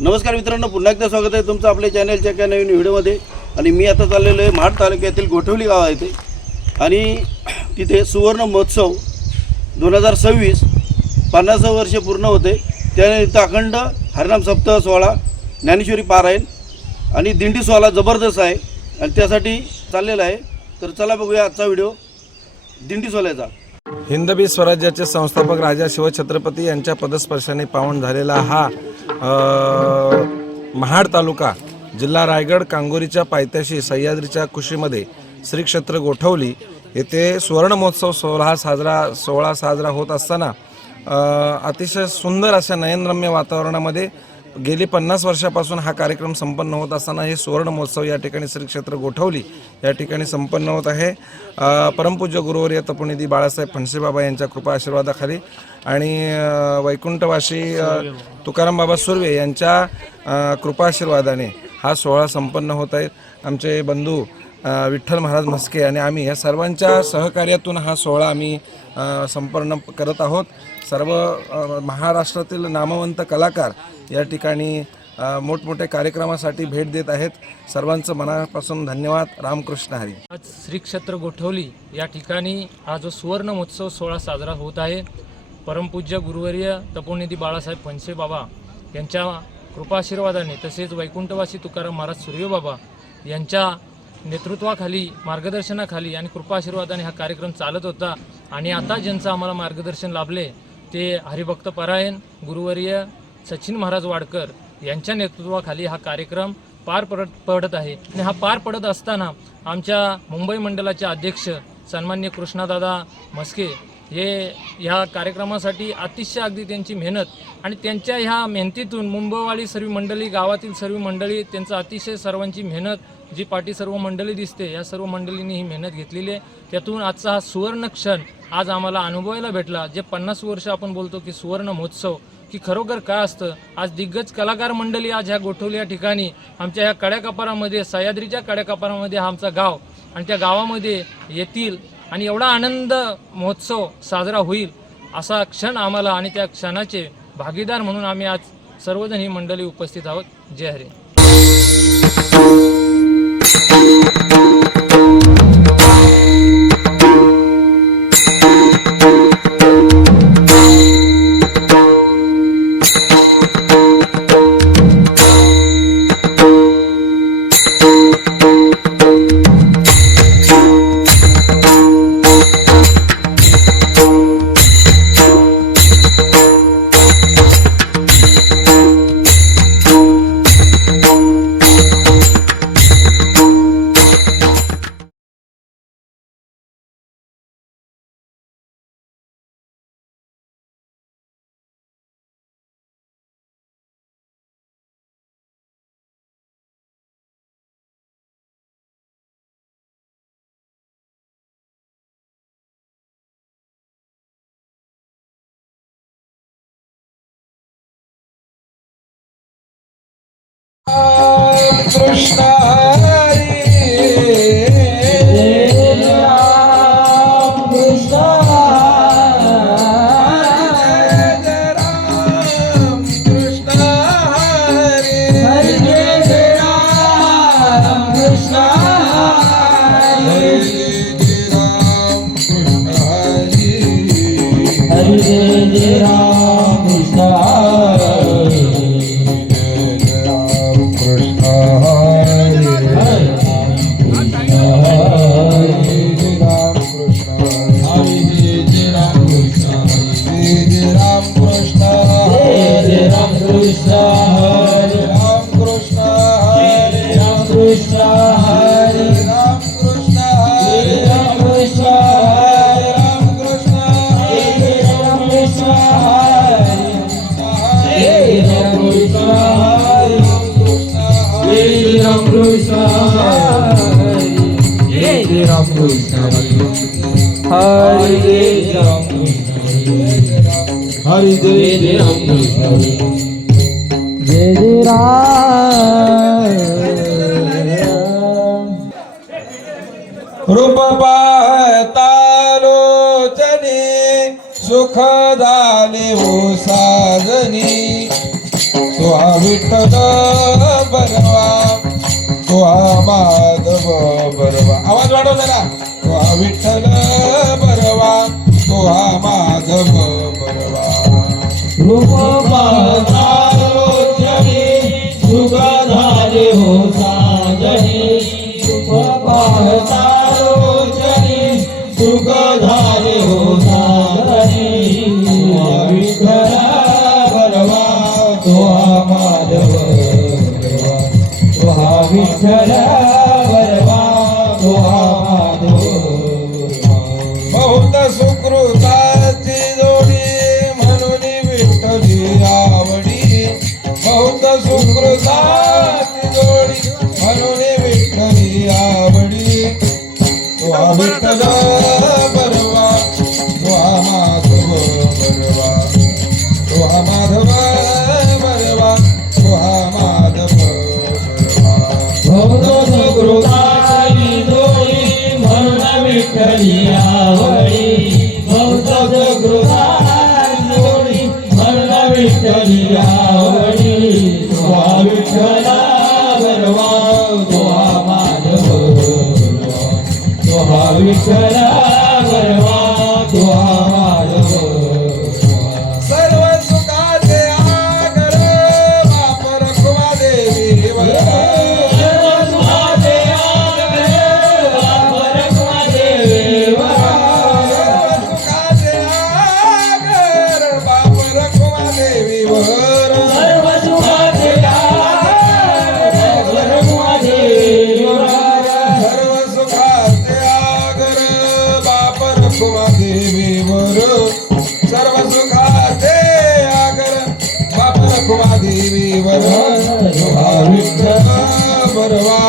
नमस्कार मित्रांनो, पुन्हा एकदा स्वागत आहे तुमचं आपल्या चॅनलच्या एका नवीन व्हिडिओमध्ये। आणि मी आता चाललेलो आहे महाड तालुक्यातील गोठवली गाव आहे ते, आणि तिथे सुवर्ण महोत्सव 2026 50 वर्ष पूर्ण होते। त्यानिमित्त अखंड हरिनाम सप्ताह सोहळा, ज्ञानेश्वरी पारायण आणि दिंडी सोहळा जबरदस्त आहे आणि त्यासाठी चाललेला आहे। तर चला बघूया आजचा व्हिडिओ दिंडी सोहळ्याचा। हिंदवी स्वराज्याचे संस्थापक राजा शिवछत्रपती यांच्या पदस्पर्शाने पावन झालेला हा महाड तालुका, जिल्हा रायगड, कांगोरीच्या पायथ्याशी सह्याद्रीच्या कुशीमध्ये श्री क्षेत्र गोठवली येथे सुवर्ण महोत्सव सोहळा साजरा होत असताना अतिशय सुंदर अशा नयनरम्य वातावरणामध्ये गेली 50 वर्षापासून हा कार्यक्रम संपन्न होत असताना हे सुवर्ण महोत्सव या ठिकाणी श्री क्षेत्र गोठवली या ठिकाणी संपन्न होत आहे। परमपूज्य गुरुवर्य तपोनिधी बाळासाहेब फणसेबाबा यांच्या कृपा आशीर्वादाखाली आणि वैकुंठवासी तुकाराम बाबा सुर्वे यांच्या कृपा आशीर्वादाने हा सोहळा संपन्न होत आहे। आमचे बंधू विठ्ठल महाराज म्हस्के आणि आम्ही या सर्वांच्या सहकार्यातून हा सोहळा आम्ही संपन्न करत आहोत। सर्व महाराष्ट्रातील नामवंत कलाकार या ठिकाणी मोठमोठ्या कार्यक्रमासाठी भेट देत आहेत। सर्वांचं मनापासून धन्यवाद। रामकृष्ण हरी। आज श्री क्षेत्र गोठवली या ठिकाणी हा जो सुवर्ण महोत्सव सोहळा साजरा होत आहे, परमपूज्य गुरुवर्य तपोनिधी बाळासाहेब फणसे बाबा यांच्या कृपाशीर्वादाने तसेच वैकुंठवासी तुकाराम महाराज सुर्वे बाबा यांच्या नेतृत्वाखाली, मार्गदर्शनाखाली आणि कृपाशीर्वादाने हा कार्यक्रम चालत होता। आणि आता ज्यांचं आम्हाला मार्गदर्शन लाभले ते हरिभक्त परायण गुरुवर्य सचिन महाराज वाडकर यांच्या नेतृत्वाखाली हा कार्यक्रम पार पडत आहे। आणि हा पार पडत असताना आमच्या मुंबई मंडलाचे अध्यक्ष सन्माननीय कृष्णादादा म्हस्के हे ह्या कार्यक्रमासाठी अतिशय अगदी त्यांची मेहनत आणि त्यांच्या ह्या मेहनतीतून मुंबईवाली सर्व मंडळी, गावातील सर्व मंडळी, त्यांचं अतिशय सर्वांची मेहनत जी पाठी सर्व मंडळी दिसते या सर्व मंडळींनी ही मेहनत घेतलेली आहे। त्यातून आजचा हा सुवर्ण क्षण आज आम्हाला अनुभवायला भेटला। जे 50 वर्ष आपण बोलतो की सुवर्ण महोत्सव की खरोखर काय असतं। आज दिग्गज कलाकार मंडळी आज ह्या गोठवली या ठिकाणी आमच्या ह्या कड्याकपारामध्ये, सह्याद्रीच्या कड्याकपारामध्ये हा आमचा गाव आणि त्या गावामध्ये येतील आणि एवढा आनंद महोत्सव साजरा होईल असा क्षण आम्हाला, आणि त्या क्षणाचे भागीदार म्हणून आम्ही आज सर्वजण ही मंडळी उपस्थित आहोत। जय हरी। कृष्ण हरी राम कृष्ण राम कृष्ण हरी हरे राम कृष्ण हरी राम हरी हरे राम कृष्ण हरि जय राम जय जय राम रूप पाहता लोचने सुख झाले हो साजनी तो हा विठ्ठल बरवा, तो हा माधव बरवा. आवाज वाढव जरा. तो हा विठ्ठल बरवा, तो हा माधव बरवा. रूप पाहता रोजनी सुख झाले हो साजनी. रूप पाहता रोजनी सुख झाले हो साजनी. विठ्ठल बरवा, तो हा माधव बरवा, तो हा विठ्ठल बरवा, तो हा माधव बरवा. बहुत सुकृताची जोडी म्हणून विठ्ठली आवडी. बहुत सुकृताची जोडी म्हणून विठ्ठली आवडी. तो हा विठ्ठल बरवा, तो हा माधव बरवा, तो हा माधव बरवा, तो हा माधव बरवा. बहुत सुकृताची जोडी म्हणून विठ्ठली आवडी. बहुत सुकृताची जोडी म्हणून विठ्ठली आवडी. तो हा विठ्ठल बरवा, तो हा माधव बरवा, तो हा विठ्ठल बरवा, तो हा माधव बरवा. सर्व सुखाचे आगर बाप रखुमा देवी बरवा. सर्व सुखाचे आगर बाप रखुमा देवी बरवा. सर्व सुखाचे आगर बाप रखुमा देवी बरवा. सर्व सुखाचे आगर बाप रखुमा देवी बरवा. सर्व सुखाचे आगर बाप रखुमा देवी बरवा. सर्व सुखाचे आगर बाप रखुमा देवी बरवा. तो हा विठ्ठल बरवा,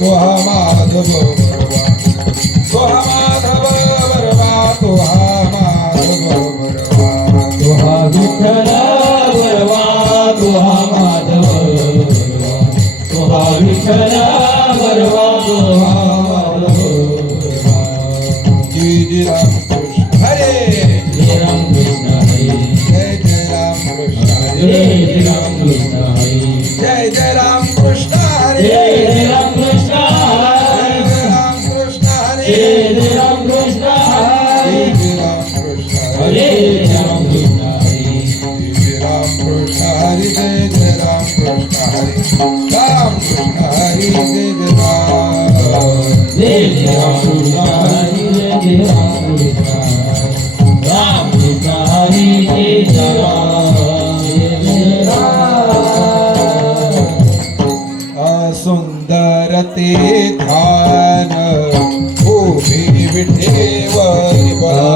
तो हा माधव बरवा, तो हा माधव बरवा, तो हा माधव बरवा. तो हा विठ्ठल बरवा, तो हा माधव बरवा, तो हा विठ्ठल बरवा, तो हा माधव बरवा. जय जय राम कृष्ण हरे. जय राम कृष्ण हरे. जय जय राम कृष्ण हरे. जय राम कृष्ण हरे. जय जय राम कृष्ण हरे. जय राम कृष्ण हरे. जय राम कृष्ण हरे. जय राम कृष्ण हरे. जय राम कृष्ण हरे. जय राम कृष्ण हरे. जय राम कृष्ण हरे. जय जय राम कृष्ण हरे. राम कृष्ण हरे. जय जय राम. जय जय राम कृष्ण हरे. जय जय राम कृष्ण हरे. राम कृष्ण हरे. जय जय राम. जय जय राम. सुंदर ते ध्यान उभी विठेवरी बरा.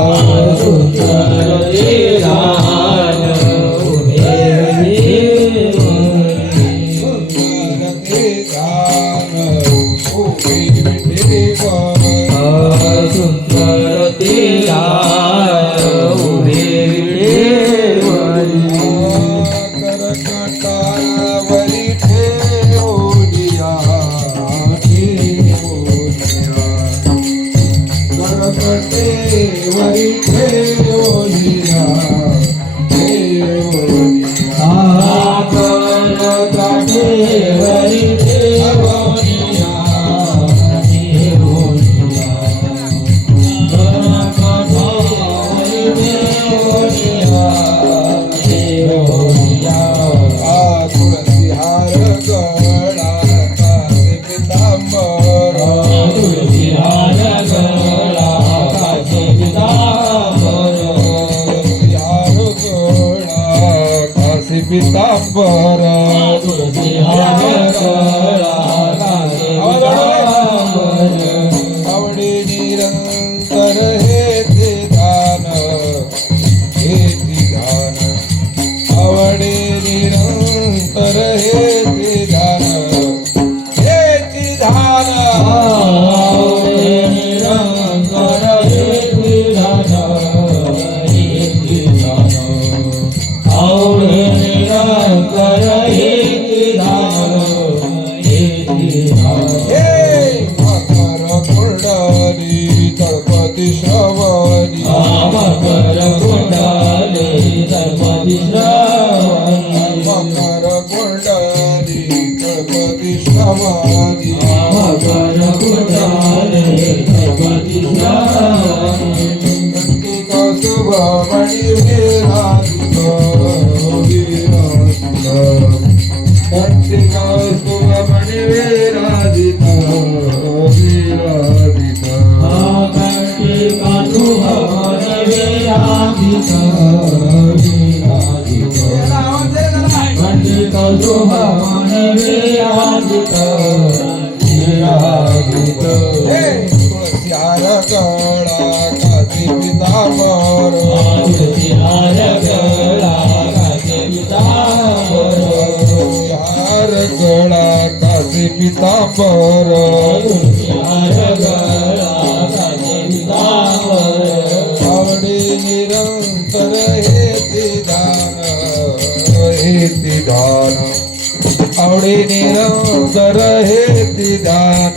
सुंदर ते ध्यान उभी विठेवरी. सुंदर ते ध्यान उभी विठेवरी. सुंदर ते ध्यान उभी विठेवरी. करकटावरी ठेवलिया ठेवलिया. करकटेवरी ठेवलिया ठेवलिया. करकटेवरी ठेवलिया ठेवलिया. करकटेवरी ठेवलिया ठेवलिया. तुळसी हार गळा कासे पितांबर. तुळसी हार गळा कासे पितांबर. तुळसी हार गळा कासे पितांबर. तुळसी हार गळा कासे पितांबर. आवडे निरंतर हे ते दान हे ते दान. आवडे निरंतर हे ते दान हे ते दान. आवडे निरंतर हे ते दान हे ते दान. आवडे निरंतर हे ते दान हे ते श्यामानी मकर कुटारे गणपती श्यामानी कंठी कौस्तुभमणी विराजित कंठी कौस्तुभमणी विराजित कंठी कातुभमणी विराजित कंठी कौस्तुभमणी विराजित तुळसी हार गळा काशी पितांबर तुळसी हार गळा काशी पितांबर तुळसी हार गळा काशी पितांबर तुळसी हार गळा काशी पितांबर आवडी निरंतर हेती दान आवडी निरंतर हेती दान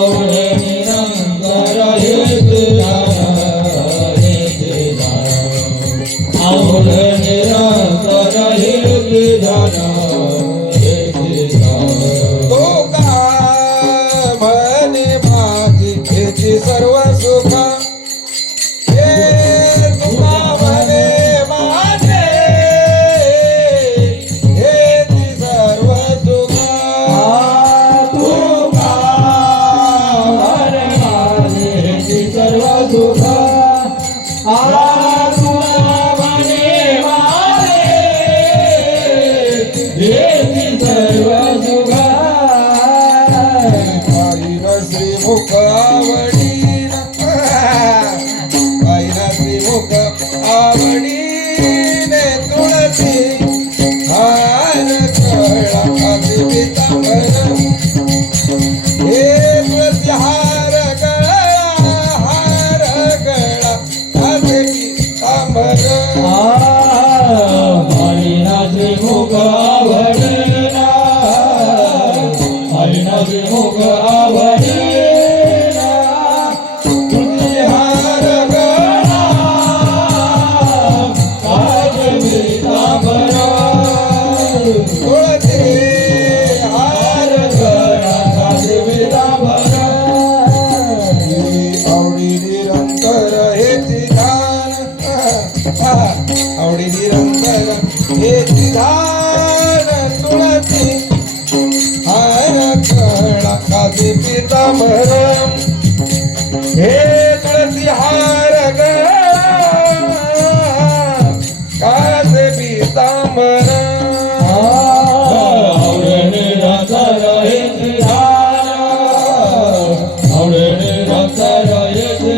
आवडे निरंतर हेती दान हेती दान आवडे निरंतर हेती दान हेती दान तो का म्हणे माझी हेची सर्व सुख हे तुका म्हणे माझे हेची सर्व सुख तुका हरे माझे हेती सर्व सुख तुका म्हणे माझे हेती सर्व सुख आईन श्रीमुख आवडीन आईन श्रीमुख आवडीने तुळसी हार गळा काशी पितांबर हे तुळसी हार गळा काशी पितांबर हरिना श्रीमुख आवडेना हरिना श्रीमुख आवडेना तुळसी हार गळा काशी पितांबर तुळसी हार गळा काशी पितांबर आवडी निरंतर हेची ध्यान आवडी निरंतर हेची ध्यान तुळसी हार गळा काशी पितांबर हे तुळसी हार गळा काशी पितांबर आवडे निरंतर हेती दान आवडे निरंतर हेती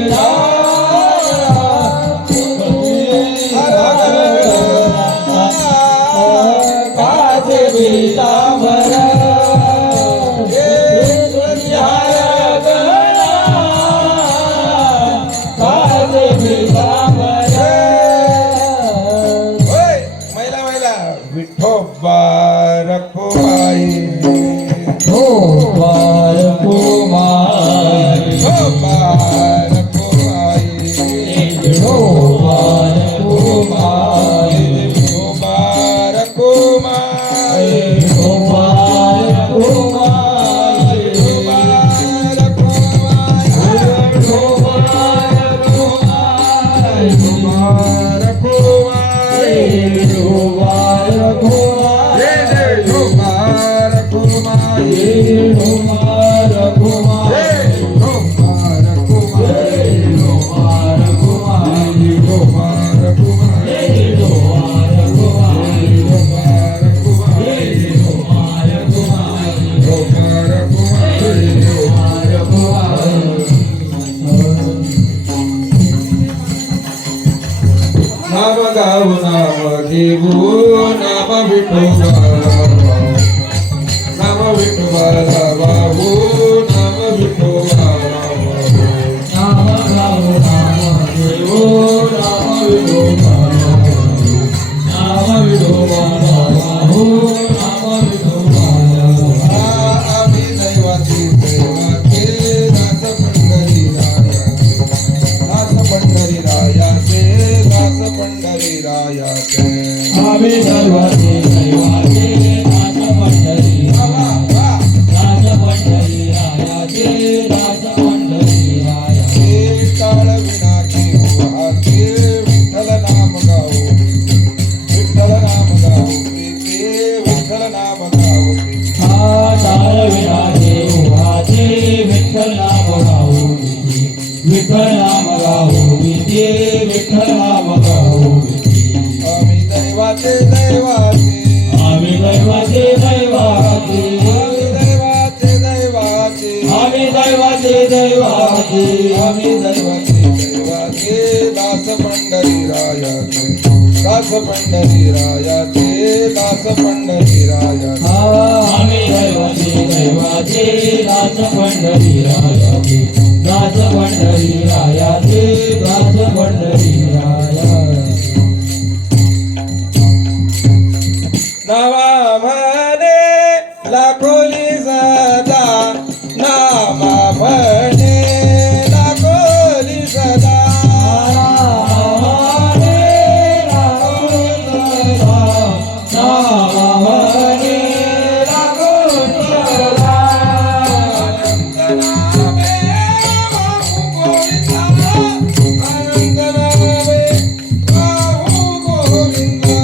काशी पितांबर तुळसी हार गळा काशी पितांबर होय महिला विठोबा रखुमाई हो बार कुमार विठोबा रखुमाई हो बार कुमार विठोबा रखुमाई हो बार कुमार विठोबा रखुमाई हो बार कुमार विठोबा रखुमाई हो बार कुमार विठोबा रखुमाई हो बार कुमार विठोबा रखुमाई हो बार कुमार विठोबा रखुमाई हो बार कुमार नाम गाऊ नाम घेऊ नाम विठोबा नाम विठोबा बाबू नाम विठोबा आम्ही दैवाची प्रेमाचे दास पंढरी रायाचे दास पंढरी रायाचे आम्ही सर्वांचे दैवाचे दैवाचे दैवाचे आम्ही दैवाचे दैवाचे दैवाचे दैवाचे आम्ही दैवाचे दैवाचे आम्ही दैवाचे दैवाचे दास पंढरीरायाचे दास पंढरीरायाचे दास पंढरीरायाचे आम्ही दैवाचे दैवाचे दास पंढरी रायाचे दास पंढरी रायाचे दास पंढरी रायाचे नावा म्हणे लाखोली सदा नामा म्हणे लाखोली सदा आनंद नामे बाहू गोविंदा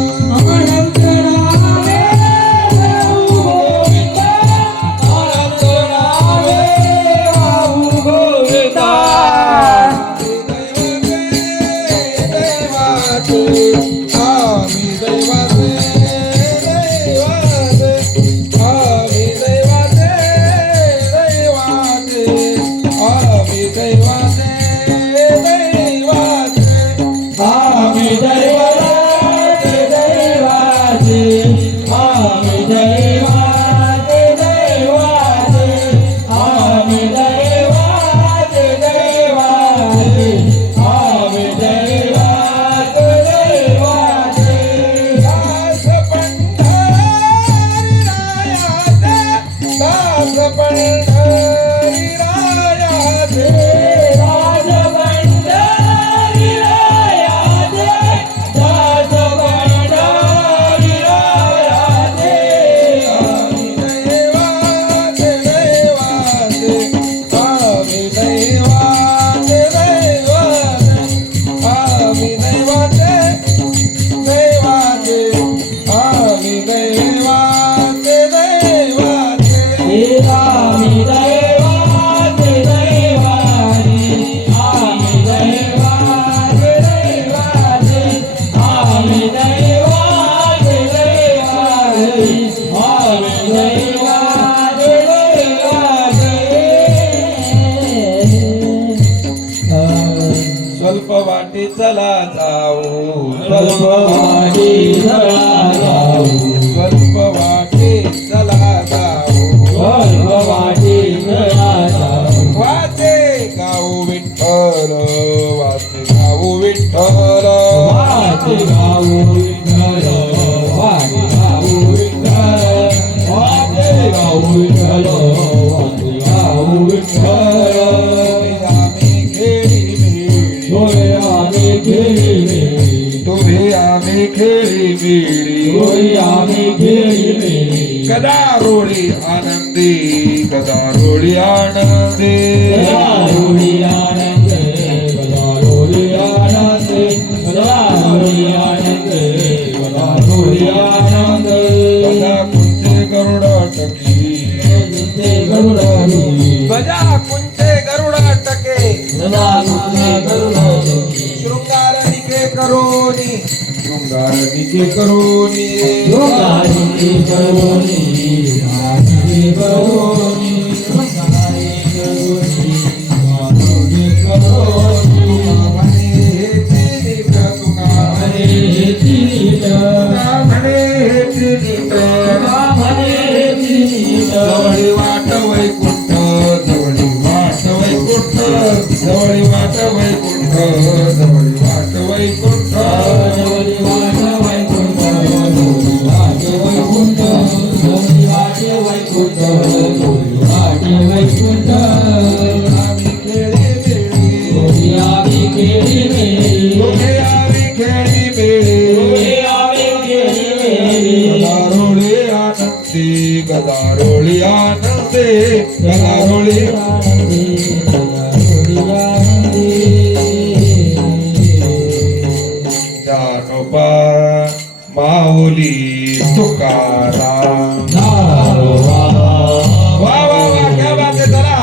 स्वल्प वाटी चला जाऊ स्वल्प वाटी चला जाऊ स्वल्प वाटी चला जाऊ स्वल्प वाटी चला जाऊ वाचे गाऊ विठ्ठल वाचे गाऊ विठ्ठल वाचे गाऊ विठ्ठल वाचे गाऊ विठ्ठल वाचे गाऊ विठ्ठल वाचे गाऊ विठ्ठल आम्ही खेळी मिळी तुम्ही आम्ही खेळी मिळी कदा रोळी आनंदी कदा रोळी आनंदी कदा कुंचे गरुडा टकी ध्वजा कुंचे गरुडा टके शृंगार निके करोनी शृंगार निके करोनी जवळी वाट वैकुंठ जवळी वाट वैकुंठ जवळी वाट वैकुंठ जवळी वाट वैकुंठ आम्ही खेळी मिळी दोघे आम्ही खेळी मिळी गदारोळी आनंदी गदारोळी आनंदी गदारोळी जानोबा माऊली तुकाराम वा वा वा क्या बात है जरा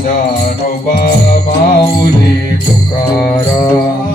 जानोबा माऊली तुकाराम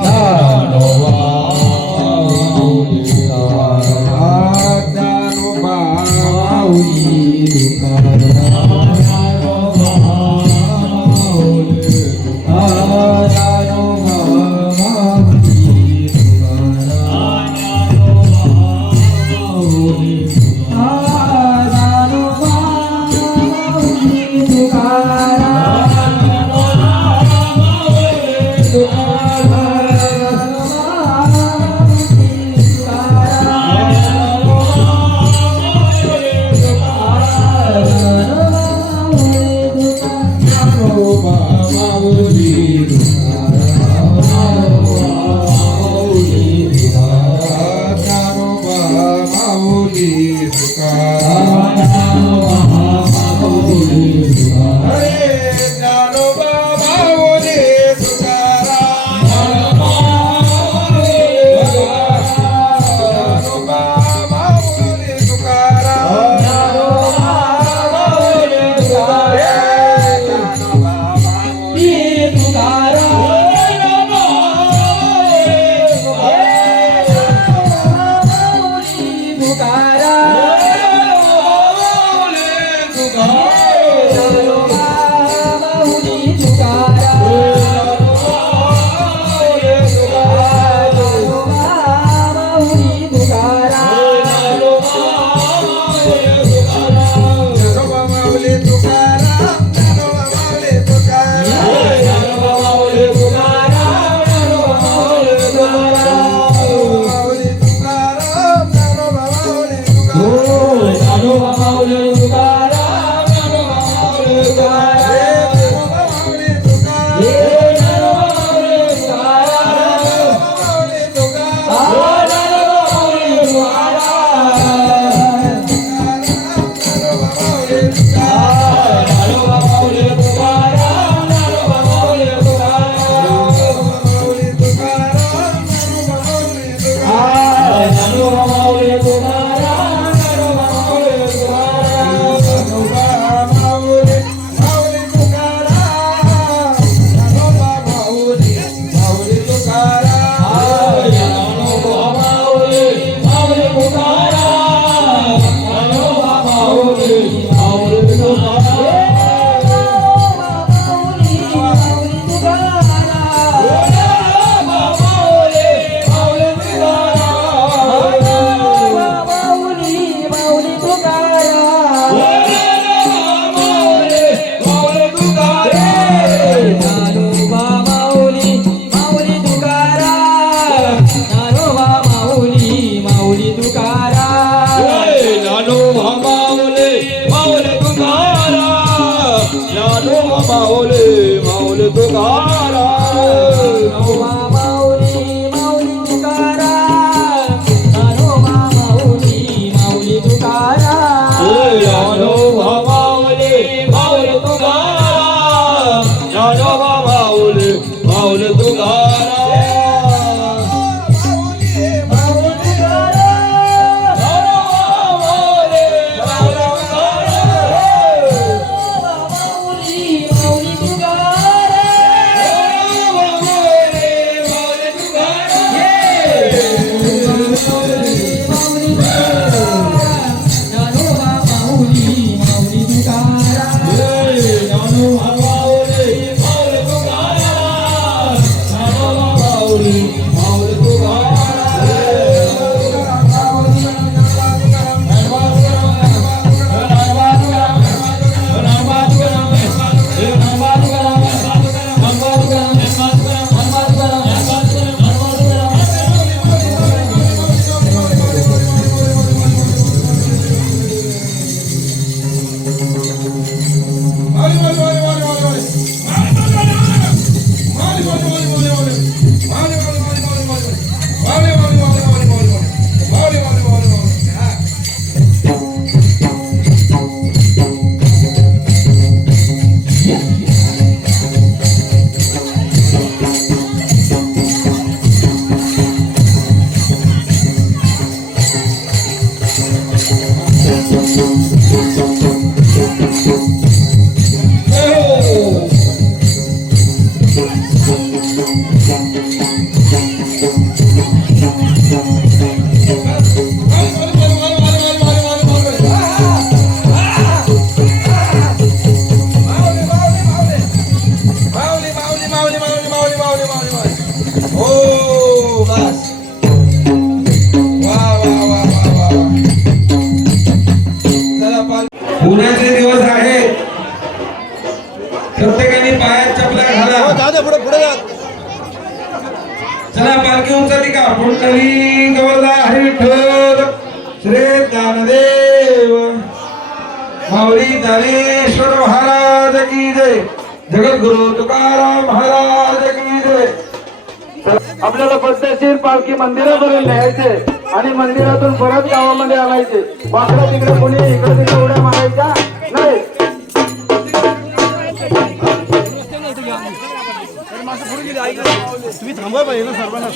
ज्ञानोबा माऊली माऊली तुकाराम ज्ञानोबा माऊली माऊली तुकाराम ज्ञानोबा माऊली माऊली तुकाराम ज्ञानोबा माऊली माऊली तुकाराम उन्हाचे दिवस आहेत, प्रत्येकाने पायात चपला घाला. चला पालखी उचलली का? पुंडली गवळदा हरी विठ्ठल श्री ज्ञानदेव माऊली ज्ञानेश्वर महाराज की जय. जगद्गुरु तुकाराम महाराज की जय. आपल्याला पद्धतशीर पालखी मंदिरापर्यंत न्यायचे आणि मंदिरातून परत गावामध्ये आणायचे. वाकडा तिकडे कोणी इकडे तिकडे उड्या मारायच्या नाही. तुम्ही थांबवा पाहिजे ना सर्वांना.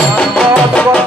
ज्ञानोबा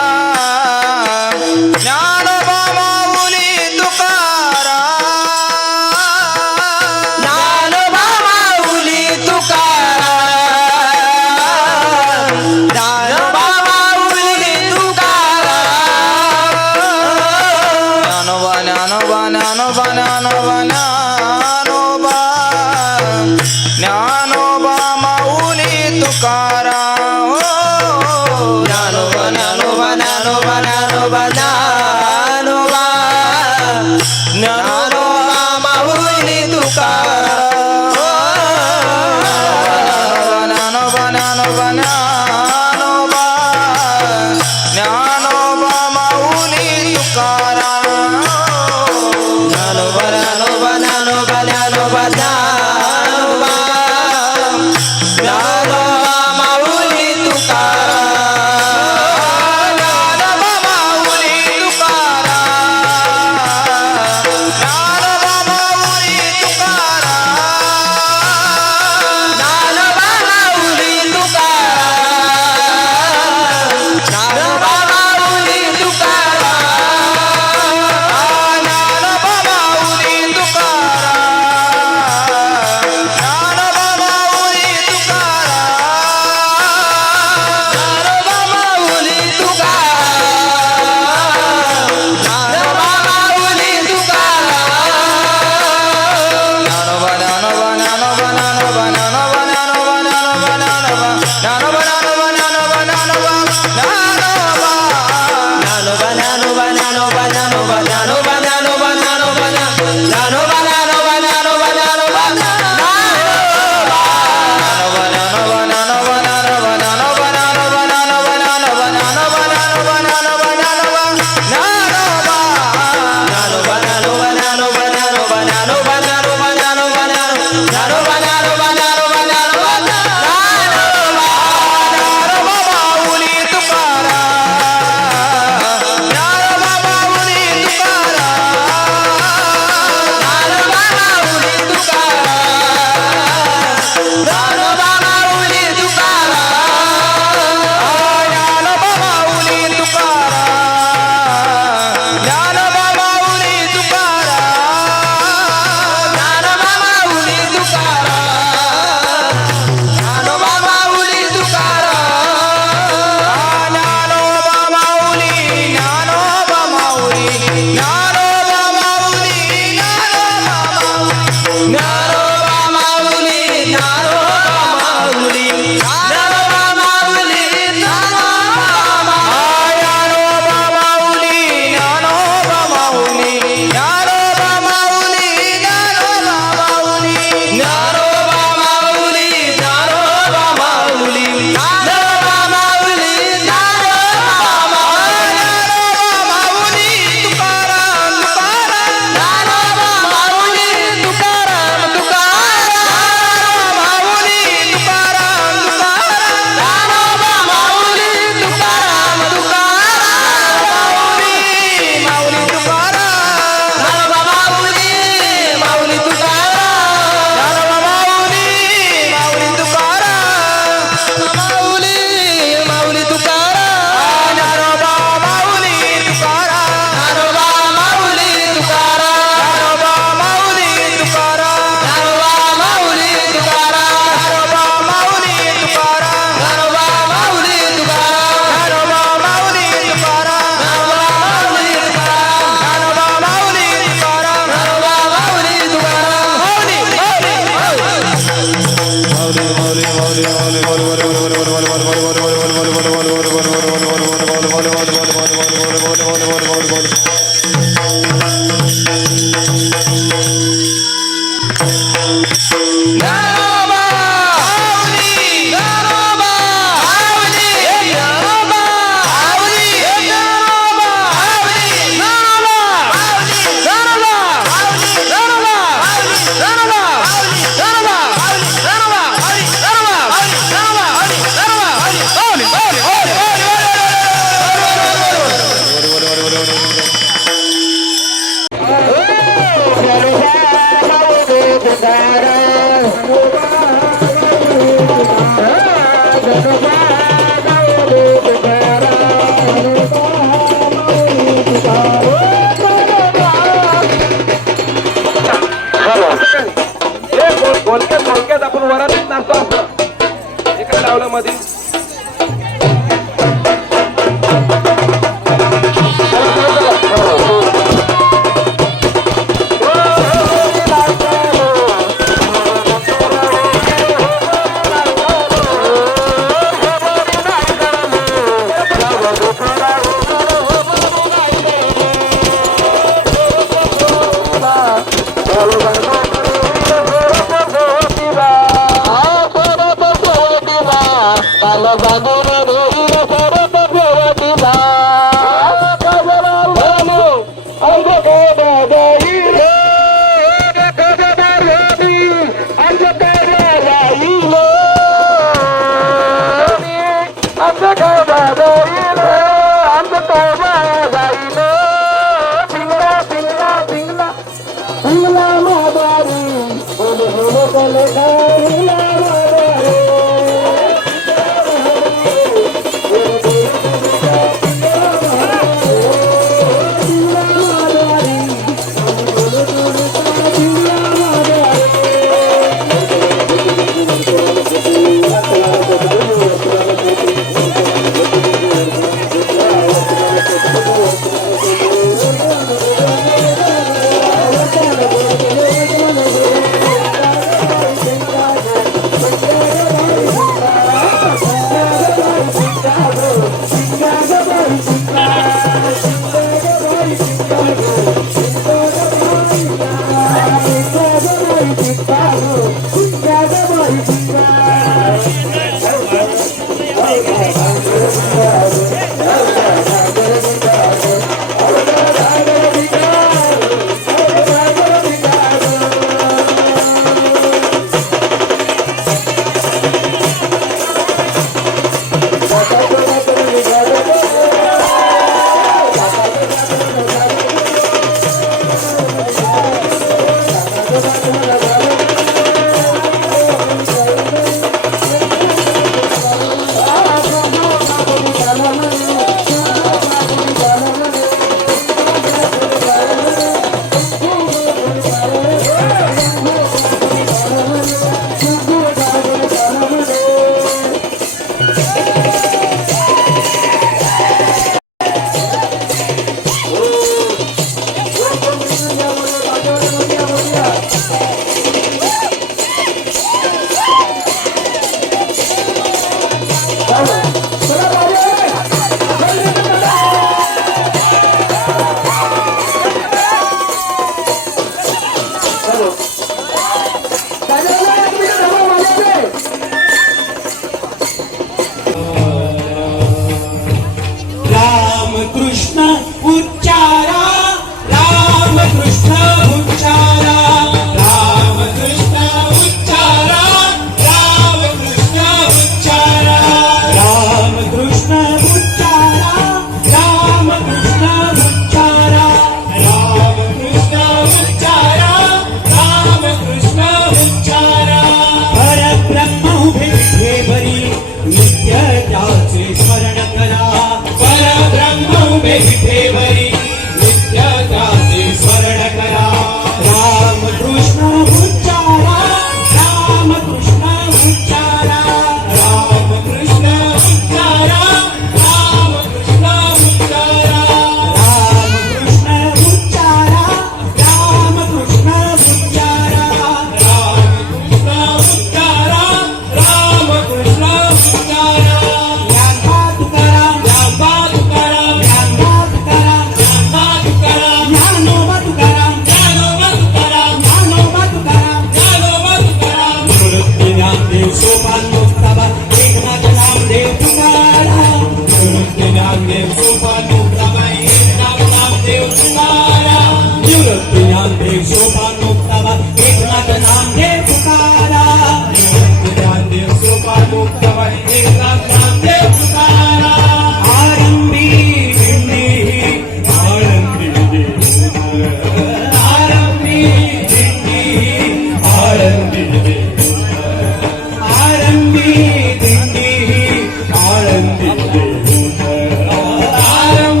आरंभी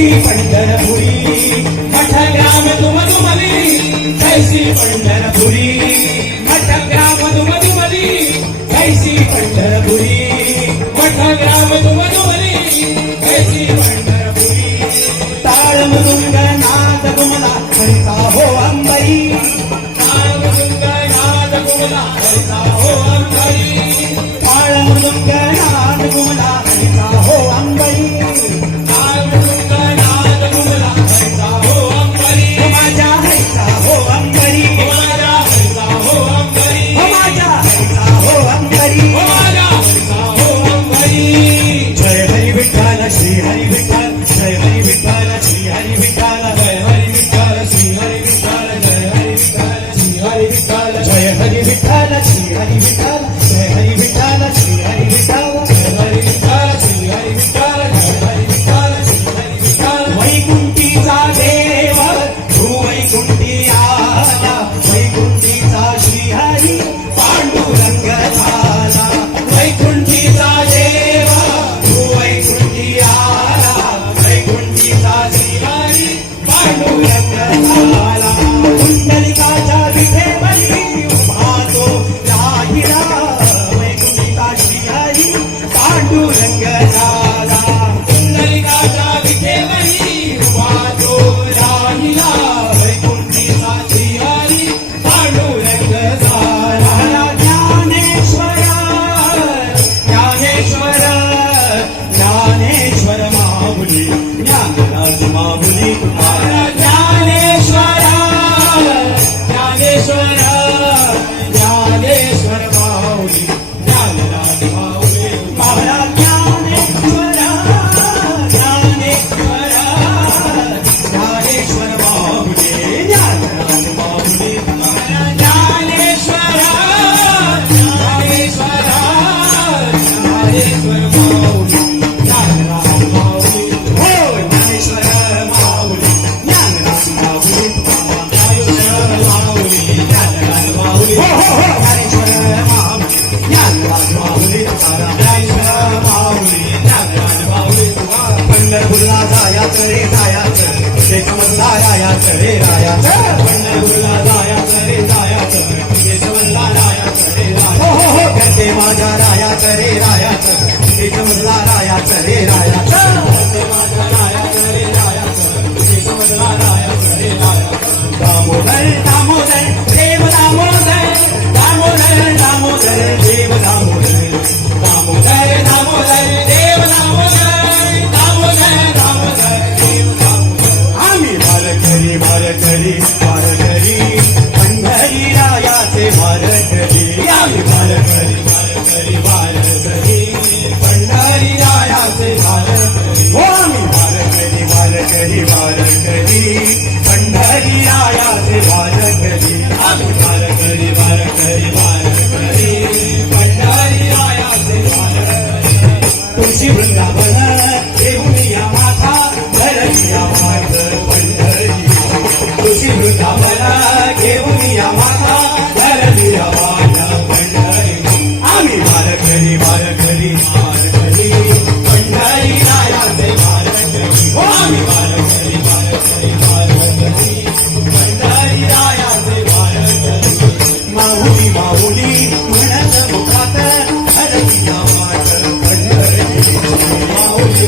कैसी पंढरपुरी मठ ग्राम दुमदुमली कैसी पंढरपुरी मठ ग्राम दुमदुमली कैसी पंढरपुरी मठ ग्राम दुमदुमली कैसी पंढरपुरी टाळ मृदुंग नाद गुमला हरिता हो अंबरी टाळ मृदुंग नाद गुमला हरिता हो अंबरी टाळ मृदुंग नाद गुमला हरिता हो अंबरी टाळ मृदुंग नाद गुमला हरिता हो अंबरी माझ्या हरिता हो अंबरी माझ्या हरिता हो अंबरी माझ्या हरिता हो अंबरी माझ्या हरिता हो अंबरी जय हरी विठ्ठल श्री हरी विठ्ठल जय हरी विठ्ठल श्री हरी विठ्ठल जय हरी विठ्ठल श्री हरी विठ्ठल जय हरी विठ्ठल श्री हरी विठ्ठल जय हरी विठ्ठल श्री हरी विठ्ठल जय हरी विठ्ठल श्री हरी विठ्ठल जय हरी विठ्ठल श्री हरी विठ्ठल जय हरी विठ्ठल श्री हरी विठ्ठल वैकुंठीचा देव तू वैकुंठी आला वैकुंठीचा श्री हरी पांडुरंग झाला वैकुंठीचा देव तू वैकुंठी आला वैकुंठीचा श्री हरी पांडुरंग झाला कुंडलिकाच्या विठेवरी उभा तो राहिला वैकुंठीचा श्री हरी पांडुरंग झाला कुंडलिकाच्या विठेवरी उभा तो राहिला वैकुंठीचा श्री हरी पांडुरंग झाला ज्ञानेश्वर ज्ञानेश्वर ज्ञानेश्वर माऊली ज्ञानराज माऊली ज्ञानेश्वर ज्ञानेश्वर ज्ञानेश्वर माऊली ज्ञानराज माऊली महाराज ज्ञानेश्वर ज्ञानेश्वर ज्ञानेश्वर माऊली ज्ञानराज माऊली ज्ञानेश्वर ज्ञानेश्वर ज्ञानेश्वर माऊली ज्ञानराज माऊली हो ज्ञानेश्वर माऊली ज्ञानराज माऊली ज्ञानेश्वर माऊली ज्ञानराज माऊली हो हो हो ज्ञानेश्वर माऊली ज्ञानराज माऊली ज्ञानेश्वर माऊली ज्ञानराज माऊली पंढरपूरला जायाचं रे जायाचं ते समजला रायाचं रे रायाचं पंढरपूरला जायाचं रे जायाचं ते समजला रायाचं रे रायाचं हो हो हो करते माझ्या रायाचं रे रायाचं ते समजला रायाचं रे रायाचं करते माझ्या रायाचं रे रायाचं ते समजला रायाचं रे रायाचं दामोदर दामोदर देव दामोदर दामोदर दामोदर देव दामोदर दामोदर दामोदर देव दामोदर दामोदर दामोदर देव दामोदर आम्ही वारकरी वारकरी वारकरी पंढरी रायाचे वारकरी आम्ही वारकरी वारकरी वारकरी पंढरी रायाचे वारकरी हो आम्ही वारकरी वारकरी वारकरी पंढरी रायाचे वारकरी आम्ही वारकरी वारकरी वारकरी पंढरी रायाचे वारकरी तुळशी वृंदावन देऊनिया माता धरनिया मात पंढरी तुळशी वृंदावन घेऊनिया माता धरनिया मात पंढरी आम्ही वारकरी वारकरी वारकरी पंढरी रायाचे वारकरी हो आम्ही वारकरी वारकरी वारकरी पंढरी रायाचे वारकरी माऊली माऊली म्हणत मुखात धरनिया मात पंढरी माऊली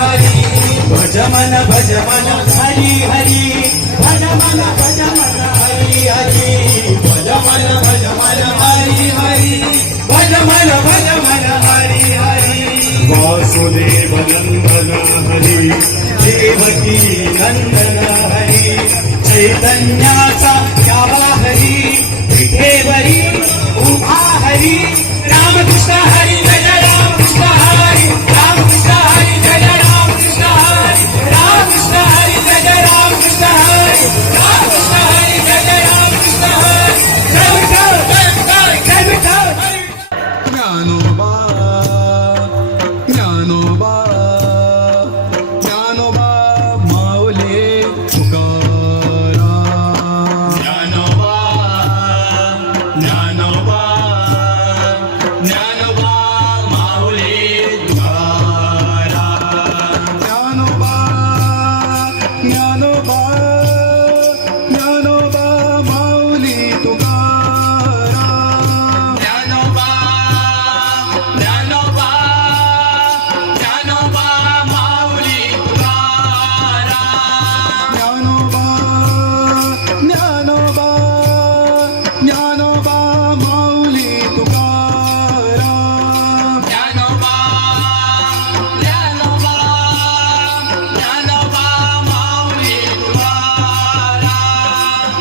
हरी भज मन हरी हरी भज मन हरी हरी भज मन हरी हरी भज मन हरी हरी वासुदेव नंदन हरी देवकी नंदन हरी चैतन्याचा यावा हरी विठेवरी उभा हरी रामकृष्ण हरी जय रामकृष्ण हरी रामकृष्ण हरी जय रामकृष्ण हरी रामकृष्ण हरी जय रामकृष्ण हरी रामकृष्ण हरी जय रामकृष्ण हरी जय विठ्ठल जय विठ्ठल ज्ञानोबा ज्ञानोबा ज्ञानोबा माऊली तुकाराम ज्ञानोबा ज्ञानोबा ज्ञानोबा माऊली तुकाराम ज्ञानोबा ज्ञानोबा ज्ञानोबा माऊली तुकाराम ज्ञानोबा ज्ञानोबा ज्ञानोबा माऊली तुकाराम ज्ञानोबा ज्ञानोबा ज्ञानोबा माऊली तुकाराम ज्ञानोबा ज्ञानोबा ज्ञानोबा माऊली तुकाराम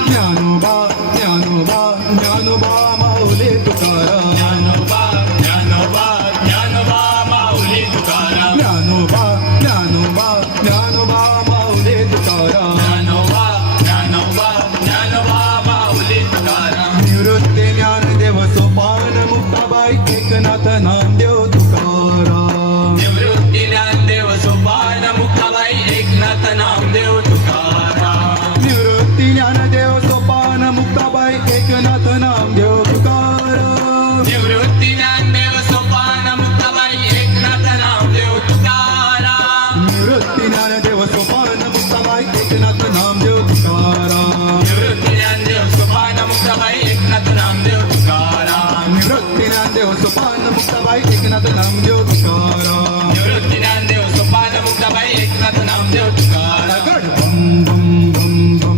ज्ञानोबा ज्ञानोबा ज्ञानोबा माऊली तुकाराम ज्ञानोबा ज्ञानोबा ज्ञानोबा माऊली तुकाराम ज्ञानोबा ज्ञानोबा ज्ञानोबा माऊली तुकाराम ज्ञानोबा ज्ञानोबा ज्ञानोबा माऊली तुकाराम निवृत्ती ज्ञानदेव सोपान मुक्ताबाई एकनाथ नामदेव तुकाराम निवृत्ती ज्ञानदेव सोपान मुक्ताबाई एकनाथ नामदेव तुकाराम निवृत्ती ज्ञानदेव सोपान मुक्ताबाई एकनाथ नामदेव तुकाराम निवृत्ती ज्ञानदेव सोपान मुक्ताबाई एकनाथ नामदेव तुकाराम निवृत्ती ज्ञानदेव सोपान मुक्ताबाई एकनाथ नामदेव तुकाराम निवृत्ती ज्ञानदेव सोपान मुक्ताबाई एकनाथ नामदेव तुकाराम निवृत्ती ज्ञानदेव सोपान मुक्ताबाई एकनाथ नामदेव तुकाराम निवृत्ती ज्ञानदेव सोपान मुक्ताबाई एकनाथ नामदेव तुकाराम गड बम बम बम बम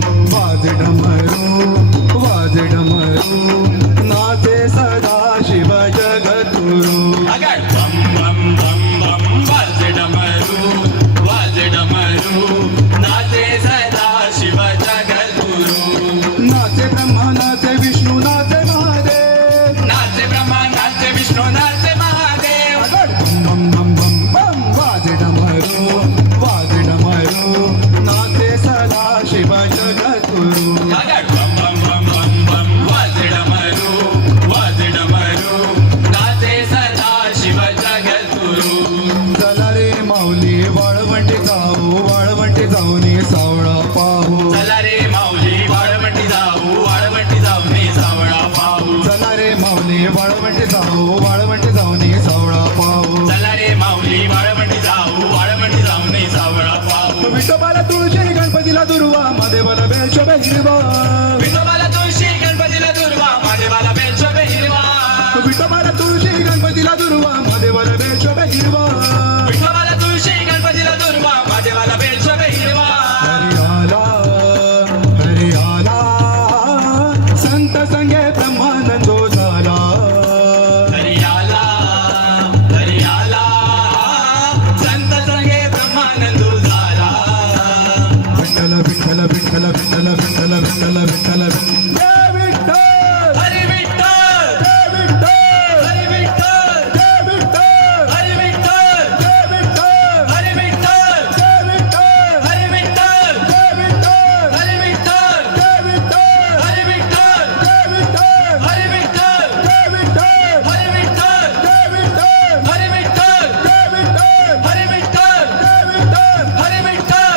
वाज डमरू नाचे सदा शिव जगतुरू अगड बम बम बम बम वाजे डमरू नाचे सदा शिव जगद्गुरु नाचे ब्रह्मा नाचे विष्णू नाचे महादेव नाचे ब्रह्मा नाचे विष्णू नाचे महादेव गड बम बम बम बम वाज डमरू नाचे सदा शिव जगतुरू अगड बम बम बम बम बम वाजे डमरू नाचे सदा शिव जगद्गुरु चला रे माऊली वाळवंटी जाऊनी सावळा पाहू चला रे माऊली वाळवंटी जाऊ नी सावळा पाहू चला रे माऊली वाळवंटी जाऊनी सावळा पाहू चला रे माऊली वाळवंटी जाऊ नी सावळा पाहू विठोबाला तुळशी गणपतीला दुर्वा महादेवाला बेलशोभे हिरवा विठोबाला तुळशी गणपतीला दुर्वा महादेवाला बेलशोभे हिरवा विठोबाला तुळशी गणपतीला दुर्वा महादेवाला बेलशोभे हिरवा विठोबाला तुळशी गणपतीला दुर्वा महादेवाला बेलशोभे हिरवा हरी आला संत संगे ब्रह्मानंदो झाला हरी आला संत संगे ब्रह्मानंदो झाला विठ्ठल विठ्ठल विठ्ठल विठ्ठल विठ्ठल विठ्ठल विठ्ठल जय विठ्ठल हरी विठ्ठल जय विठ्ठल हरी विठ्ठल जय विठ्ठल हरी विठ्ठल जय विठ्ठल हरी विठ्ठल जय विठ्ठल हरी विठ्ठल जय विठ्ठल हरी विठ्ठल जय विठ्ठल हरी विठ्ठल जय विठ्ठल हरी विठ्ठल जय विठ्ठल हरी विठ्ठल जय विठ्ठल हरी विठ्ठल जय विठ्ठल हरी विठ्ठल जय विठ्ठल हरी विठ्ठल विठ्ठल विठ्ठल विठ्ठल विठ्ठल विठ्ठल विठ्ठल विठ्ठल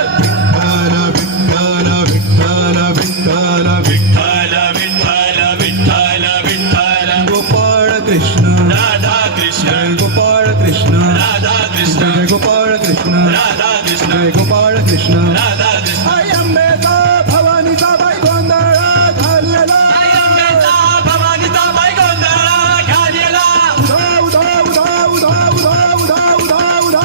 गोपाळ कृष्ण राधा कृष्ण जय गोपाळ कृष्ण राधा कृष्ण जय गोपाळ कृष्ण राधा कृष्ण जय गोपाळ कृष्ण राधा कृष्ण आई अंबेचा भवानीचा बाई गोंधळा घाललेला आई अंबेचा भवानीचा बाई गोंधळा घालेला उधा उधा उधा उधा उधा उधा उधा उधा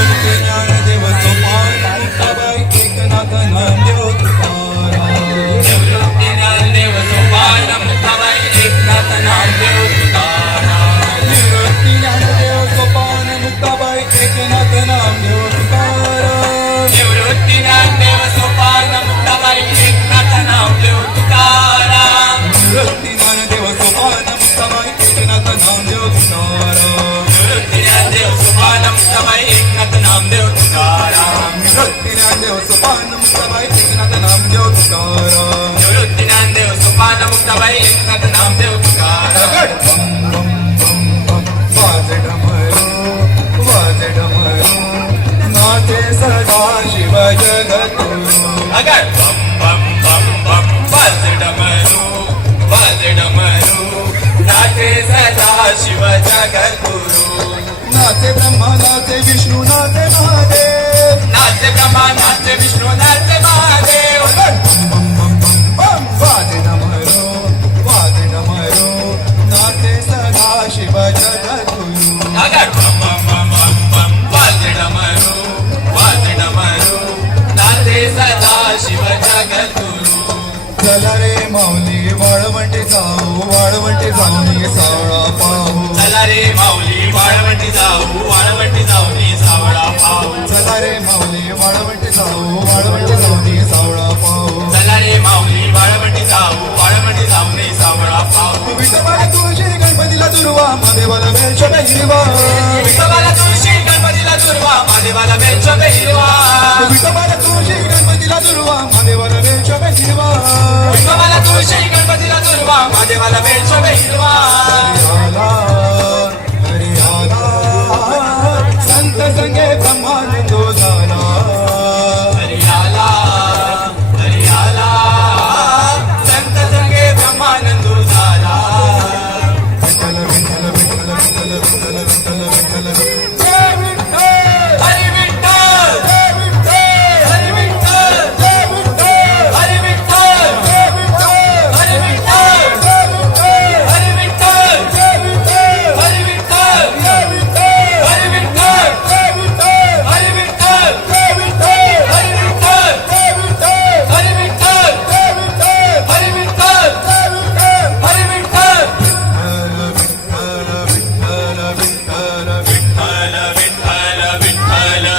निवृत्ती ज्ञानदेव सोपान मुक्ताबाई एकनाथ नामदेव तुकाराम निवृत्ती ज्ञानदेव सोपान मुक्ताबाई एकनाथ नामदेव तुकाराम निवृत्ती ज्ञानदेव सोपान मुक्ताबाई एकनाथ नामदेव तुकाराम निवृत्ती ज्ञानदेव सोपान मुक्ताबाई एकनाथ नामदेव तुकाराम निवृत्ती ज्ञानदेव सोपान मुक्ताबाई एकनाथ नामदेव तुकाराम निवृत्ती ज्ञानदेव सोपान मुक्ताबाई एकनाथ नामदेव तुकाराम निवृत्ती ज्ञानदेव सोपान मुक्ताबाई एकनाथ नामदेव तुकाराम निवृत्ती ज्ञानदेव सोपान मुक्ताबाई एकनाथ नामदेव तुकाराम वाजे डमरू नाचे सदा शिव जगतुरु अगर बम बम बम बम वाज डमरू नाचे सदा शिव जगद्गुरु नाचे ब्रह्मा नाचे विष्णू नाचे महादेव नाचे ब्रह्मा नाचे विष्णू नाचे महादेव वाजे डमरू नाचे सदा शिव जगतुरु अगर बम बम बम बम बम वाज डमरू नाचे सदा शिव जगद्गुरु चला रे माऊली वाळवंटी जाऊनी सावळा पाहू चला रे माऊली वाळवंटी जाऊ नी सावळा पाहू चला रे माऊली वाळवंटी जाऊनी सावळा पाहू चला रे माऊली वाळवंटी जाऊ नी सावळा पाहू विठोबाला तुळशी गणपतीला दुर्वा महादेवाला वेलच्या हिरवा विठोबाला तुळशी गणपतीला दुर्वा महादेवाला बेलच्या हिरवा विठोबाला तुळशी गणपतीला दुर्वा महादेवाला वेलच्या हिरवा विठोबाला तुळशी गणपतीला दुर्वा महादेवाला बेलच्या हिरवा हरी आला संत संगे ब्रह्मानंदो झाला हरी आला संत संगे ब्रह्मानंदो झाला विठ्ठल विठ्ठल विठ्ठल विठ्ठल विठ्ठल विठ्ठल विठ्ठल हरी विठ्ठल हरी विठ्ठल हरी विठ्ठल हरी विठ्ठल हरी विठ्ठल हरी विठ्ठल हरी विठ्ठल हरी विठ्ठल हरी विठ्ठल हरी विठ्ठल हरी विठ्ठल हरी विठ्ठल विठ्ठल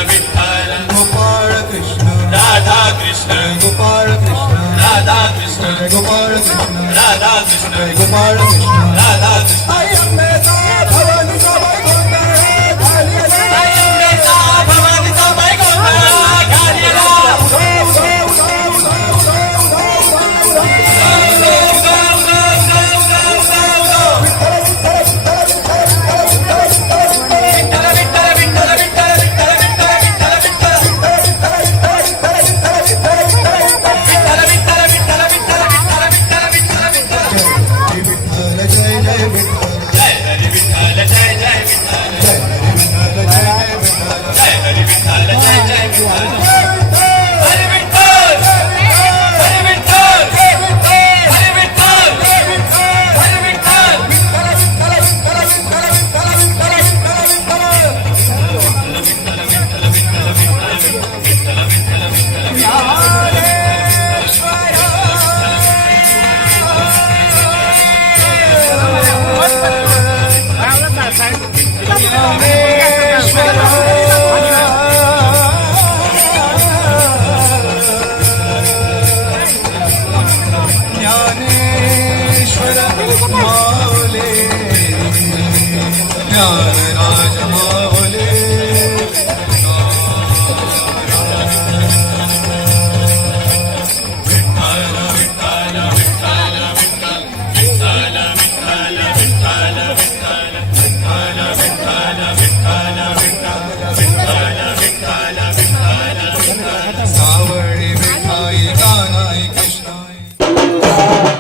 विठ्ठल गोपाळ कृष्ण राधा कृष्ण गोपाळ कृष्ण राधा कृष्ण गोपाळ कृष्ण राधा कृष्ण गोपाळ कृष्ण राधा कृष्ण आई अंबेचा भवानीचा वैकुंठ झालेला. आई अंबेचा भवानीचा वैकुंठ घालेला. विठ्ठल विठ्ठल विठ्ठल विठ्ठल विठ्ठल विठ्ठल विठ्ठल विठ्ठल विठ्ठल विठ्ठल विठ्ठल विठ्ठल विठ्ठल विठ्ठल विठ्ठल जय जय विठ्ठल जय हरी विठ्ठल जय जय विठ्ठल जय हरी विठ्ठल जय जय विठ्ठल जय हरी विठ्ठल जय जय विठ्ठल हरी विठ्ठल हरी विठ्ठल हरी विठ्ठल हरी विठ्ठल ज्ञानेश्वर माऊली ज्ञानराज माऊली सावळी विठाई गाणाई कृष्णाई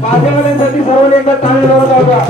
माझ्यावाल्यांसाठी सर्वांनी एकदा टाळी लावत होता.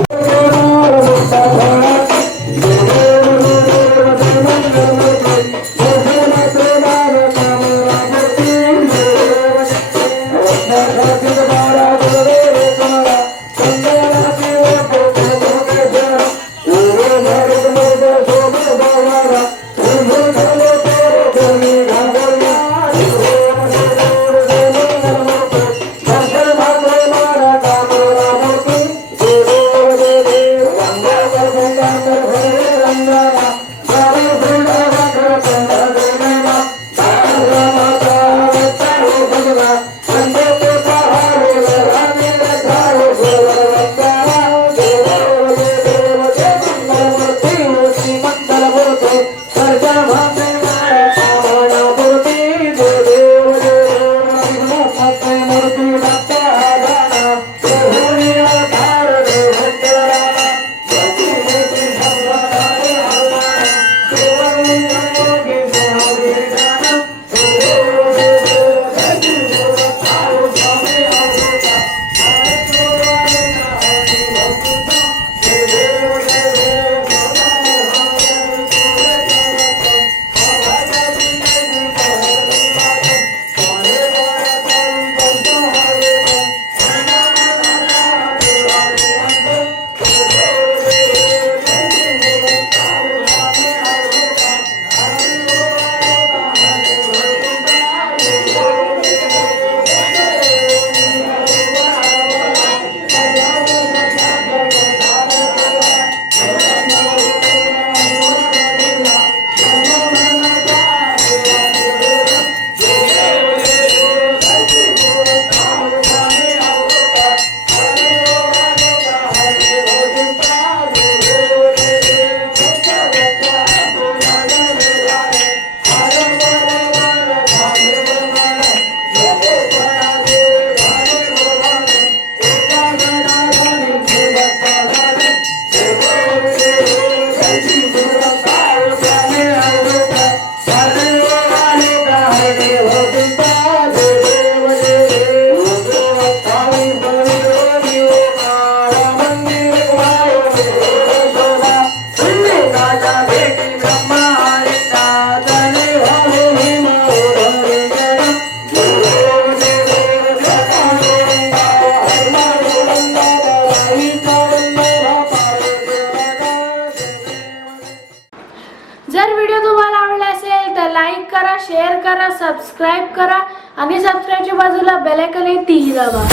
जर व्हिडिओ तुम्हाला आवडला असेल तर लाईक करा, शेअर करा, सबस्क्राईब करा आणि सबस्क्राईबच्या बाजूला बेल आयकॉन आहे तीही दाबा.